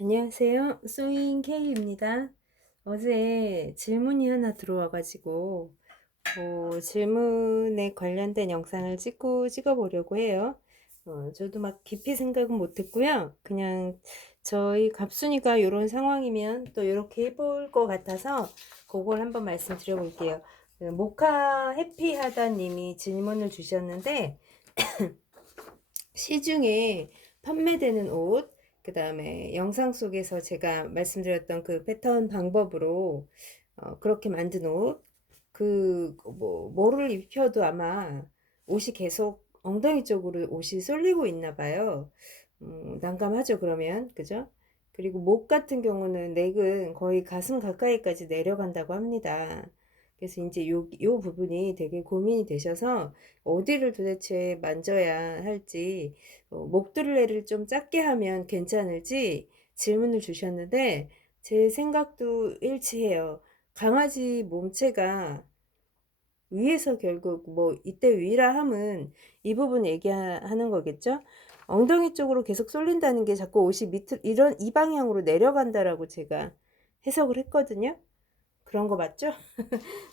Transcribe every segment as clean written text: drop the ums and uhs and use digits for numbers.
안녕하세요. 소잉 K입니다. 어제 질문이 하나 들어와가지고 질문에 관련된 영상을 찍어보려고 해요. 저도 막 깊이 생각은 못했고요. 그냥 저희 갑순이가 이런 상황이면 또 이렇게 해볼 것 같아서 그걸 한번 말씀드려볼게요. 모카 해피하다님이 질문을 주셨는데 시중에 판매되는 옷, 그 다음에 영상 속에서 제가 말씀드렸던 그 패턴 방법으로 그렇게 만든 옷, 뭐를 입혀도 아마 옷이 계속 엉덩이 쪽으로 옷이 쏠리고 있나 봐요. 난감하죠, 그러면. 그죠? 그리고 목 같은 경우는 넥은 거의 가슴 가까이까지 내려간다고 합니다. 그래서 이제 요 부분이 되게 고민이 되셔서 어디를 도대체 만져야 할지, 목둘레를 좀 작게 하면 괜찮을지 질문을 주셨는데, 제 생각도 일치해요. 강아지 몸체가 위에서 결국 뭐 이때 위라 함은 이 부분 얘기하는 거겠죠? 엉덩이 쪽으로 계속 쏠린다는 게 자꾸 옷이 밑으로 이런 이 방향으로 내려간다라고 제가 해석을 했거든요. 그런 거 맞죠?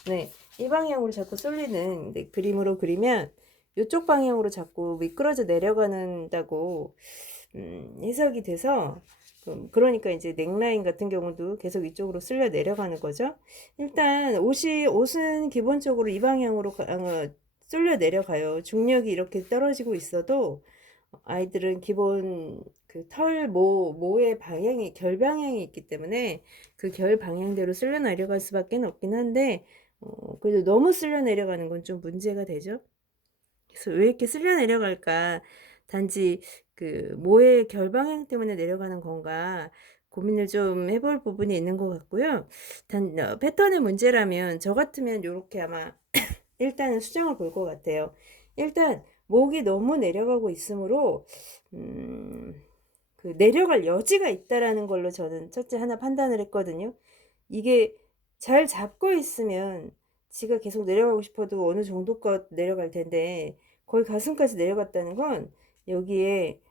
네, 이 방향으로 자꾸 쏠리는 그림으로 그리면 이쪽 방향으로 자꾸 미끄러져 내려가는다고 해석이 돼서 그러니까 이제 넥라인 같은 경우도 계속 이쪽으로 쓸려 내려가는 거죠. 일단 옷은 기본적으로 이 방향으로 쓸려 내려가요. 중력이 이렇게 떨어지고 있어도 아이들은 기본 그 모의 방향이 결 방향이 있기 때문에 그 결 방향대로 쓸려 내려갈 수밖에 없긴 한데 그래도 너무 쓸려 내려가는 건 좀 문제가 되죠. 그래서 왜 이렇게 쓸려 내려갈까? 단지 그 모의 결 방향 때문에 내려가는 건가? 고민을 좀 해볼 부분이 있는 것 같고요. 패턴의 문제라면 저 같으면 이렇게 아마 일단은 수정을 볼 것 같아요. 일단 목이 너무 내려가고 있으므로 그 내려갈 여지가 있다라는 걸로 저는 첫째 하나 판단을 했거든요. 이게 잘 잡고 있으면 지가 계속 내려가고 싶어도 어느 정도껏 내려갈 텐데 거의 가슴까지 내려갔다는 건 여기에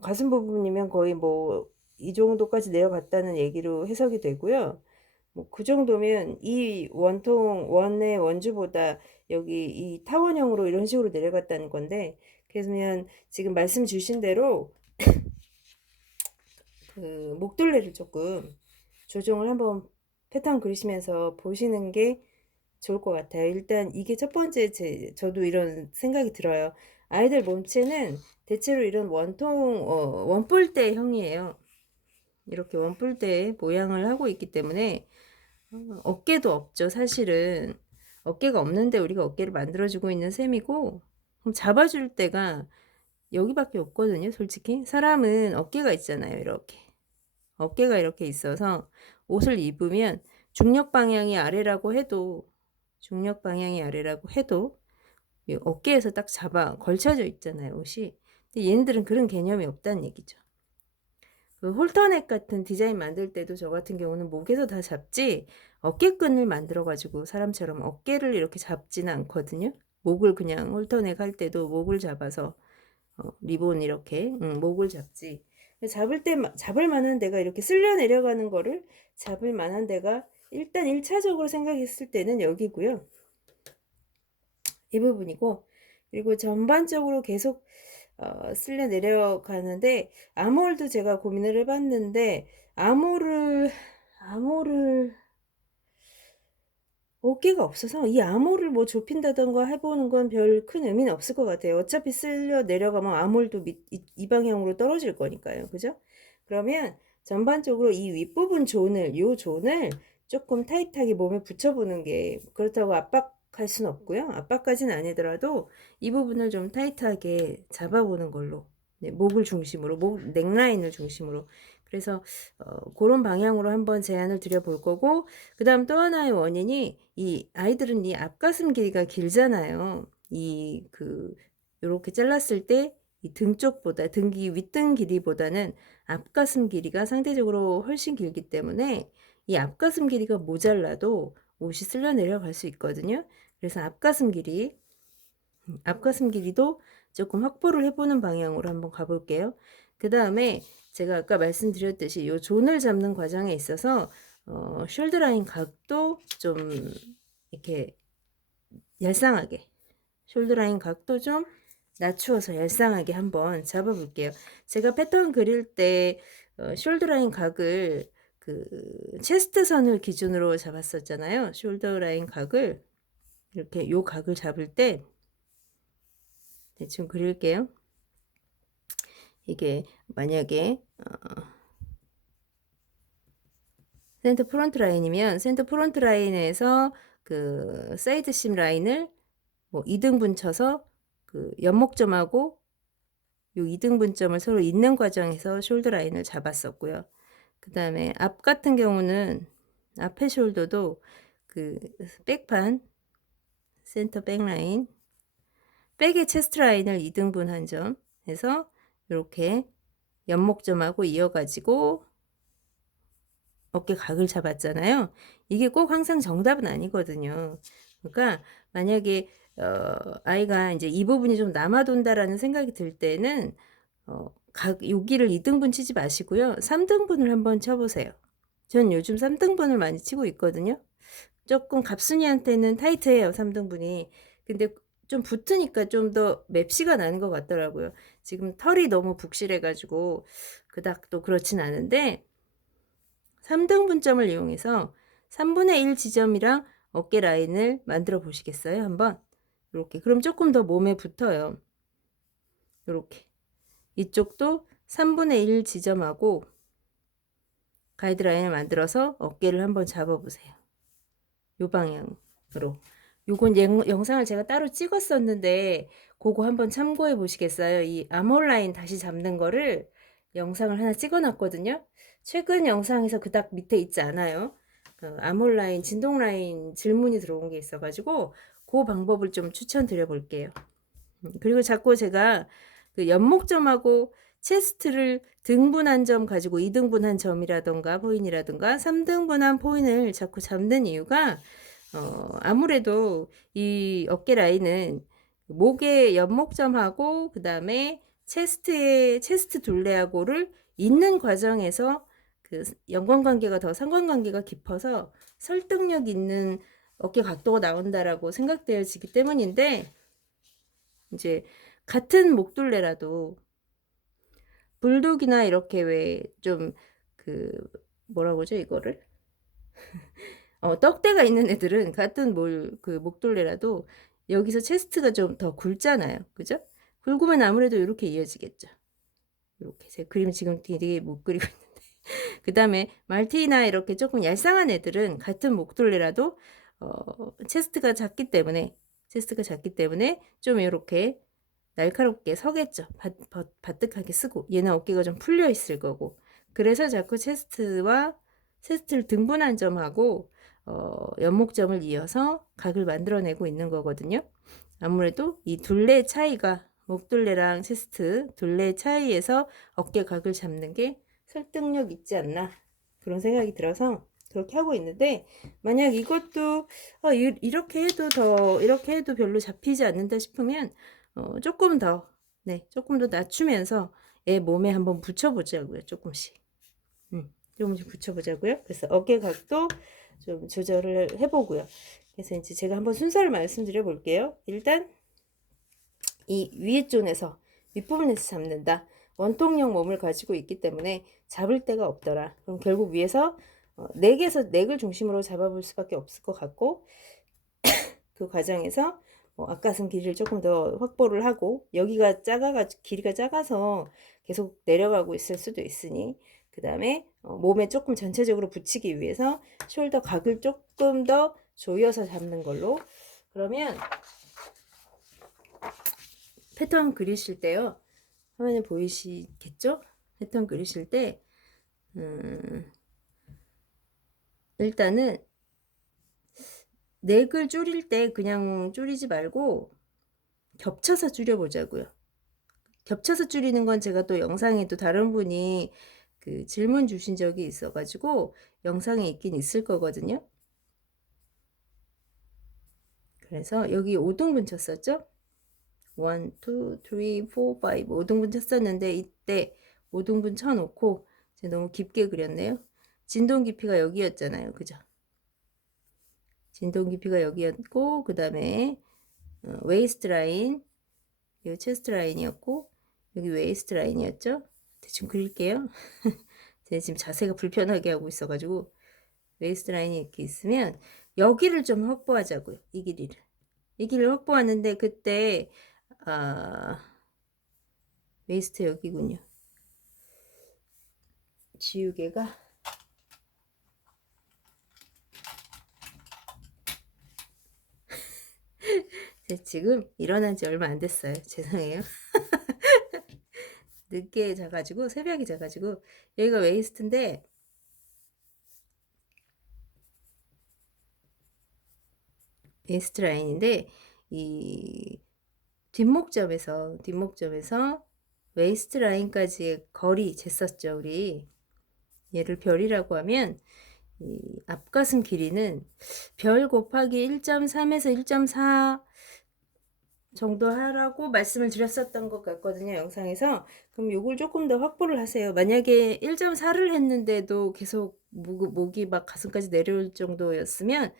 가슴 부분이면 거의 뭐 이 정도까지 내려갔다는 얘기로 해석이 되고요. 뭐 그 정도면 이 원의 원주보다 여기 이 타원형으로 이런 식으로 내려갔다는 건데, 그러면 지금 말씀 주신 대로 그 목둘레를 조금 조정을 한번 패턴 그리시면서 보시는 게 좋을 것 같아요. 일단 이게 첫 번째 저도 이런 생각이 들어요. 아이들 몸체는 대체로 이런 원뿔대형이에요. 이렇게 원뿔대 모양을 하고 있기 때문에 어깨도 없죠, 사실은. 어깨가 없는데 우리가 어깨를 만들어주고 있는 셈이고, 그럼 잡아줄 때가 여기밖에 없거든요, 솔직히. 사람은 어깨가 있잖아요, 이렇게. 어깨가 이렇게 있어서 옷을 입으면 중력 방향이 아래라고 해도 이 어깨에서 딱 잡아 걸쳐져 있잖아요, 옷이. 근데 얘네들은 그런 개념이 없다는 얘기죠. 그 홀터넥 같은 디자인 만들 때도 저 같은 경우는 목에서 다 잡지 어깨끈을 만들어 가지고 사람처럼 어깨를 이렇게 잡지는 않거든요. 목을 그냥 홀터넥 할 때도 목을 잡아서 리본 이렇게 목을 잡지. 잡을 만한 데가 이렇게 쓸려 내려가는 거를 잡을 만한 데가 일단 1차적으로 생각했을 때는 여기고요. 이 부분이고, 그리고 전반적으로 계속 쓸려 내려가는데 암홀도 제가 고민을 해봤는데 암홀을 어깨가 없어서 이 암홀을 뭐 좁힌다던가 해보는 건 별 큰 의미는 없을 것 같아요. 어차피 쓸려 내려가면 암홀도 이 방향으로 떨어질 거니까요. 그죠? 그러면 전반적으로 이 윗부분 요 존을 조금 타이트하게 몸에 붙여보는 게, 그렇다고 압박할 수는 없고요. 압박까지는 아니더라도 이 부분을 좀 타이트하게 잡아보는 걸로. 네, 넥라인을 중심으로. 그래서 그런 방향으로 한번 제안을 드려볼 거고, 그 다음 또 하나의 원인이 이 아이들은 이 앞가슴 길이가 길잖아요. 요렇게 잘랐을 때 이 등 쪽보다 윗등 길이보다는 앞가슴 길이가 상대적으로 훨씬 길기 때문에 이 앞가슴 길이가 모자라도 옷이 쓸려 내려갈 수 있거든요. 그래서 앞가슴 길이도 조금 확보를 해보는 방향으로 한번 가볼게요. 그 다음에 제가 아까 말씀드렸듯이 요 존을 잡는 과정에 있어서 숄더 라인 각도 좀 이렇게 얄쌍하게, 숄더 라인 각도 좀 낮추어서 얄쌍하게 한번 잡아 볼게요. 제가 패턴 그릴 때 숄더 라인 각을 그 체스트 선을 기준으로 잡았었잖아요. 숄더 라인 각을 이렇게 요 각을 잡을 때 대충 그릴게요. 이게 만약에 센터 프론트 라인이면 센터 프론트 라인에서 그 사이드 심 라인을 뭐 2등분 쳐서 그 연목점하고 요 2등분점을 서로 잇는 과정에서 숄더 라인을 잡았었고요. 그 다음에 앞 같은 경우는 앞에 숄더도 그 백판 센터 백 라인, 백의 체스트 라인을 2등분 한 점 해서 이렇게 연목점하고 이어가지고 어깨 각을 잡았잖아요. 이게 꼭 항상 정답은 아니거든요. 그러니까 만약에 아이가 이제 이 부분이 좀 남아돈다라는 생각이 들 때는 여기를 2등분 치지 마시고요. 3등분을 한번 쳐보세요. 전 요즘 3등분을 많이 치고 있거든요. 조금 갑순이한테는 타이트해요, 3등분이. 근데 좀 붙으니까 좀 더 맵시가 나는 것 같더라고요. 지금 털이 너무 북실해가지고 그닥 또 그렇진 않은데 3등분점을 이용해서 3분의 1 지점이랑 어깨 라인을 만들어 보시겠어요? 한번 이렇게. 그럼 조금 더 몸에 붙어요. 이렇게. 이쪽도 3분의 1 지점하고 가이드라인을 만들어서 어깨를 한번 잡아보세요. 요 방향으로. 요건 영상을 제가 따로 찍었었는데 그거 한번 참고해 보시겠어요? 이 아몰 라인 다시 잡는 거를 영상을 하나 찍어 놨거든요. 최근 영상에서 그닥 밑에 있지 않아요. 아몰 라인, 진동 라인 질문이 들어온 게 있어 가지고 그 방법을 좀 추천드려 볼게요. 그리고 자꾸 제가 그 연목점하고 체스트를 등분한 점 가지고 2등분한 점이라던가 포인이라든가 3등분한 포인을 자꾸 잡는 이유가 아무래도 이 어깨 라인은 목의 연목점하고 그 다음에 체스트 둘레하고를 잇는 과정에서 그 연관관계가 더 상관관계가 깊어서 설득력 있는 어깨 각도가 나온다라고 생각되어지기 때문인데 이제 같은 목둘레라도 불독이나 이렇게 왜 좀 그 뭐라고 하죠 이거를 떡대가 있는 애들은 같은 그 목둘레라도 여기서 체스트가 좀 더 굵잖아요. 그죠? 굵으면 아무래도 이렇게 이어지겠죠. 이렇게 제 그림 지금 되게 못 그리고 있는데 그 다음에 말티나 이렇게 조금 얄쌍한 애들은 같은 목둘레라도 체스트가 작기 때문에 좀 이렇게 날카롭게 서겠죠. 바뜩하게 쓰고 얘는 어깨가 좀 풀려 있을 거고 그래서 자꾸 체스트를 등분한 점하고 연목점을 이어서 각을 만들어내고 있는 거거든요. 아무래도 이 둘레 차이가 목둘레랑 체스트 둘레 차이에서 어깨 각을 잡는 게 설득력 있지 않나 그런 생각이 들어서 그렇게 하고 있는데 만약 이것도 이렇게 해도 별로 잡히지 않는다 싶으면 조금 더 낮추면서 애 몸에 한번 붙여보자고요. 조금씩 붙여보자고요. 그래서 어깨 각도 좀 조절을 해보고요. 그래서 이제 제가 한번 순서를 말씀드려 볼게요. 일단 이 위에 쪽에서 윗부분에서 잡는다. 원통형 몸을 가지고 있기 때문에 잡을 데가 없더라. 그럼 결국 위에서 넥을 중심으로 잡아볼 수밖에 없을 것 같고 그 과정에서 앞가슴 길이를 조금 더 확보를 하고 여기가 길이가 작아서 계속 내려가고 있을 수도 있으니 그 다음에 몸에 조금 전체적으로 붙이기 위해서 숄더 각을 조금 더 조여서 잡는 걸로. 그러면 패턴 그리실 때요 화면에 보이시겠죠? 패턴 그리실 때 일단은 넥을 줄일 때 그냥 줄이지 말고 겹쳐서 줄여보자고요. 겹쳐서 줄이는 건 제가 또 영상에 또 다른 분이 그 질문 주신 적이 있어가지고 영상에 있긴 있을 거거든요. 그래서 여기 5등분 쳤었죠? 1, 2, 3, 4, 5 5등분 쳤었는데 이때 5등분 쳐놓고, 제가 너무 깊게 그렸네요. 진동 깊이가 여기였잖아요. 그죠? 진동 깊이가 여기였고, 그 다음에 웨이스트 라인, 여기 체스트 라인이었고, 여기 웨이스트 라인이었죠? 대충 그릴게요. 제가 지금 자세가 불편하게 하고 있어가지고, 웨이스트 라인이 이렇게 있으면, 여기를 좀 확보하자고요. 이 길이를. 이 길을 확보하는데, 그때, 웨이스트 여기군요. 지우개가, 제가 지금 일어난 지 얼마 안 됐어요. 죄송해요. 늦게 자가지고, 새벽에 자가지고, 여기가 웨이스트인데, 웨이스트 라인인데, 이 뒷목점에서 웨이스트 라인까지의 거리 쟀었죠, 우리. 얘를 별이라고 하면, 이 앞가슴 길이는 별 곱하기 1.3에서 1.4 정도 하라고 말씀을 드렸었던 것 같거든요, 영상에서. 그럼 요걸 조금 더 확보를 하세요. 만약에 1.4를 했는데도 계속 목이 막 가슴까지 내려올 정도였으면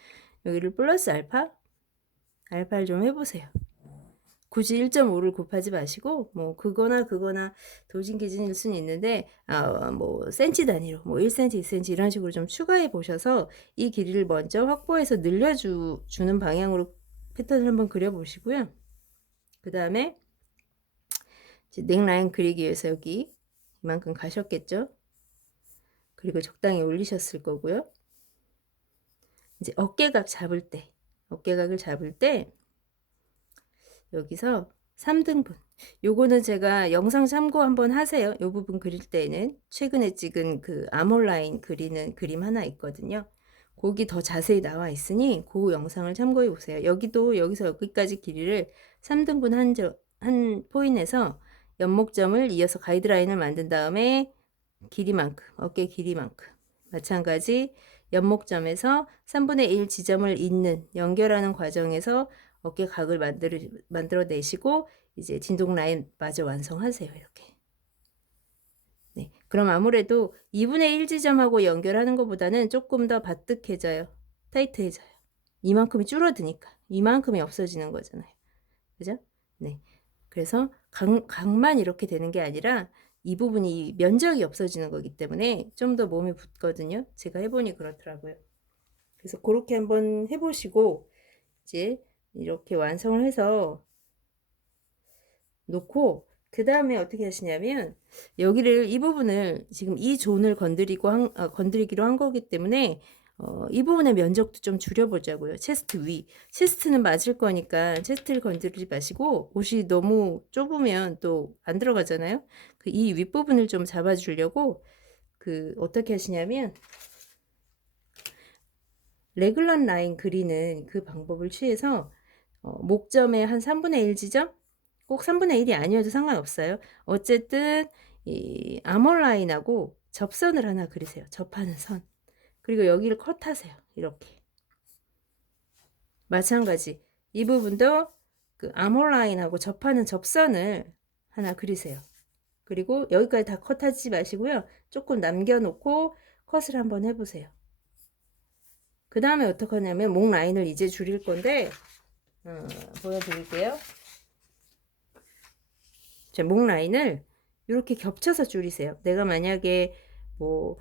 여기를 플러스 알파를 좀 해보세요. 굳이 1.5를 곱하지 마시고, 뭐 그거나 도진 기준일 수는 있는데, 뭐 센치 단위로, 뭐 1cm, 2cm 이런 식으로 좀 추가해 보셔서 이 길이를 먼저 확보해서 늘려주는 방향으로 패턴을 한번 그려보시고요. 그 다음에 넥라인 그리기 위해서 여기 이만큼 가셨겠죠? 그리고 적당히 올리셨을 거고요. 이제 어깨각을 잡을 때 여기서 3등분. 요거는 제가 영상 참고 한번 하세요. 요 부분 그릴 때는 최근에 찍은 그 아몰라인 그리는 그림 하나 있거든요. 거기 더 자세히 나와 있으니 그 영상을 참고해 보세요. 여기도 여기서 여기까지 길이를 3등분 한 포인트에서 연목점을 이어서 가이드라인을 만든 다음에 길이만큼, 어깨 길이만큼 마찬가지 연목점에서 3분의 1 지점을 연결하는 과정에서 어깨 각을 만들어 내시고 이제 진동 라인 마저 완성하세요. 이렇게. 네, 그럼 아무래도 2분의 1 지점하고 연결하는 것보다는 조금 더 바뜩해져요. 타이트해져요. 이만큼이 줄어드니까. 이만큼이 없어지는 거잖아요. 그죠? 네. 그래서 각만 이렇게 되는 게 아니라 이 부분이 면적이 없어지는 거기 때문에 좀 더 몸에 붙거든요. 제가 해보니 그렇더라고요. 그래서 그렇게 한번 해보시고 이제 이렇게 완성을 해서 놓고 그 다음에 어떻게 하시냐면 여기를 이 부분을 지금 이 존을 건드리기로 한 거기 때문에 이 부분의 면적도 좀 줄여보자고요. 체스트는 맞을 거니까 체스트를 건드리지 마시고 옷이 너무 좁으면 또 안 들어가잖아요. 이 윗부분을 좀 잡아주려고 어떻게 하시냐면 레글런 라인 그리는 그 방법을 취해서 목점의 한 3분의 1 지점? 꼭 3분의 1이 아니어도 상관없어요. 어쨌든 이 아몰 라인하고 접선을 하나 그리세요. 접하는 선. 그리고 여기를 컷하세요. 이렇게. 마찬가지 이 부분도 그 아몰 라인하고 접하는 접선을 하나 그리세요. 그리고 여기까지 다 컷하지 마시고요. 조금 남겨놓고 컷을 한번 해보세요. 그 다음에 어떻게 하냐면 목 라인을 이제 줄일 건데 보여드릴게요. 자, 목 라인을 이렇게 겹쳐서 줄이세요. 내가 만약에 뭐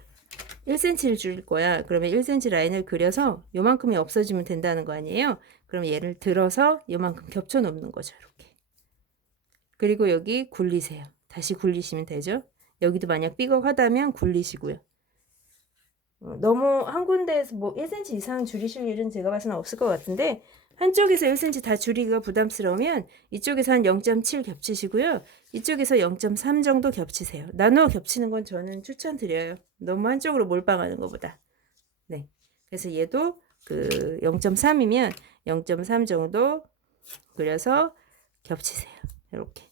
1cm를 줄일 거야. 그러면 1cm 라인을 그려서 요만큼이 없어지면 된다는 거 아니에요? 그럼 얘를 들어서 요만큼 겹쳐 놓는 거죠. 이렇게. 그리고 여기 굴리세요. 다시 굴리시면 되죠. 여기도 만약 삐걱하다면 굴리시고요. 너무 한 군데에서 뭐 1cm 이상 줄이실 일은 제가 봐서는 없을 것 같은데 한쪽에서 1cm 다 줄이기가 부담스러우면 이쪽에서 한 0.7 겹치시고요. 이쪽에서 0.3 정도 겹치세요. 나누어 겹치는 건 저는 추천드려요. 너무 한쪽으로 몰빵하는 것보다. 네. 그래서 얘도 0.3이면 0.3 정도 그려서 겹치세요. 이렇게.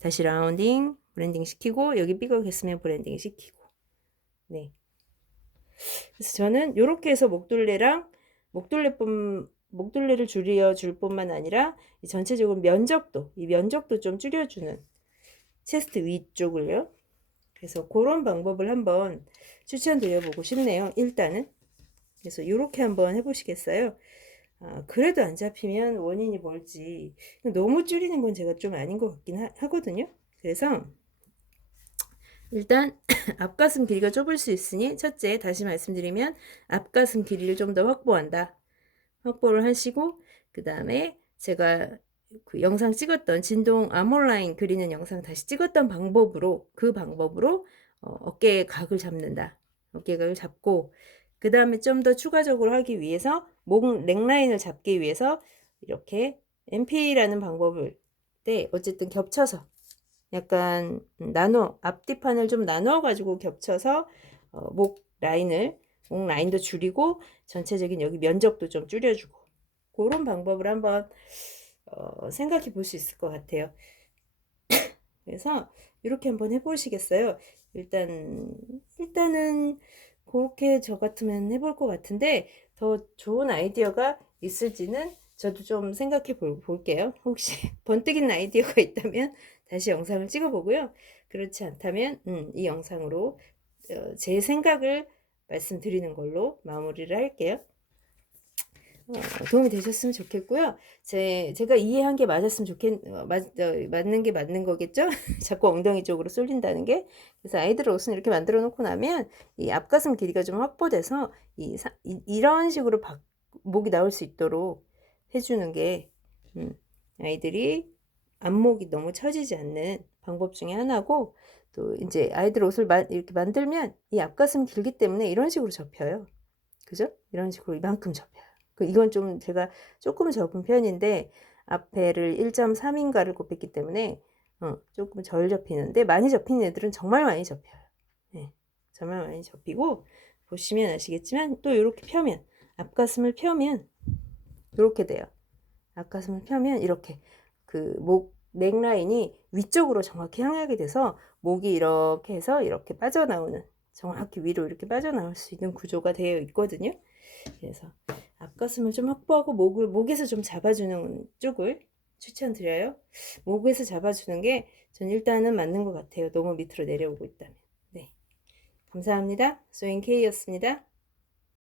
다시 라운딩, 브랜딩 시키고 여기 삐걱했으면 브랜딩 시키고. 네. 그래서 저는 이렇게 해서 목둘레를 줄여줄 뿐만 아니라 전체적으로 이 면적도 좀 줄여주는 체스트 위쪽을요. 그래서 그런 방법을 한번 추천드려보고 싶네요. 일단은. 그래서 이렇게 한번 해보시겠어요? 그래도 안 잡히면 원인이 뭘지. 너무 줄이는 건 제가 좀 아닌 것 같긴 하거든요. 그래서 일단 앞가슴 길이가 좁을 수 있으니 첫째, 다시 말씀드리면 앞가슴 길이를 좀 더 확보한다. 확보를 하시고 그 다음에 제가 그 영상 찍었던 진동 아몰라인 그리는 영상 다시 찍었던 방법으로 그 방법으로 어깨의 각을 잡는다. 어깨각을 잡고 그 다음에 좀 더 추가적으로 하기 위해서 목 넥라인을 잡기 위해서 이렇게 MP라는 방법을 어쨌든 겹쳐서 약간 앞뒤판을 좀 나누어 가지고 겹쳐서 목 라인도 줄이고 전체적인 여기 면적도 좀 줄여주고 그런 방법을 한번 생각해 볼 수 있을 것 같아요. 그래서 이렇게 한번 해보시겠어요? 일단은 그렇게 저 같으면 해볼 것 같은데 더 좋은 아이디어가 있을지는 저도 좀 생각해 볼게요. 혹시 번뜩인 아이디어가 있다면 다시 영상을 찍어보고요. 그렇지 않다면 이 영상으로 제 생각을 말씀드리는 걸로 마무리를 할게요. 도움이 되셨으면 좋겠고요. 제가 이해한 게 맞았으면 맞는 게 맞는 거겠죠? 자꾸 엉덩이 쪽으로 쏠린다는 게. 그래서 아이들 옷은 이렇게 만들어 놓고 나면 이 앞가슴 길이가 좀 확보돼서 이런 식으로 목이 나올 수 있도록 해주는 게 아이들이 안목이 너무 처지지 않는 방법 중에 하나고 또 이제 아이들 옷을 이렇게 만들면 이 앞가슴 길기 때문에 이런 식으로 접혀요. 그죠? 이런 식으로 이만큼 접혀요. 이건 좀 제가 조금 접은 편인데 앞에를 1.3인가를 곱했기 때문에 조금 덜 접히는데 많이 접히는 애들은 정말 많이 접혀요. 네, 정말 많이 접히고 보시면 아시겠지만 또 이렇게 펴면 앞가슴을 펴면 이렇게 돼요. 앞가슴을 펴면 이렇게 그 목 넥라인이 위쪽으로 정확히 향하게 돼서 목이 이렇게 해서 이렇게 빠져나오는 정확히 위로 이렇게 빠져나올 수 있는 구조가 되어 있거든요. 그래서 앞가슴을 좀 확보하고 목에서 좀 잡아주는 쪽을 추천드려요. 목에서 잡아주는 게 전 일단은 맞는 것 같아요. 너무 밑으로 내려오고 있다면. 네, 감사합니다. 소잉K였습니다.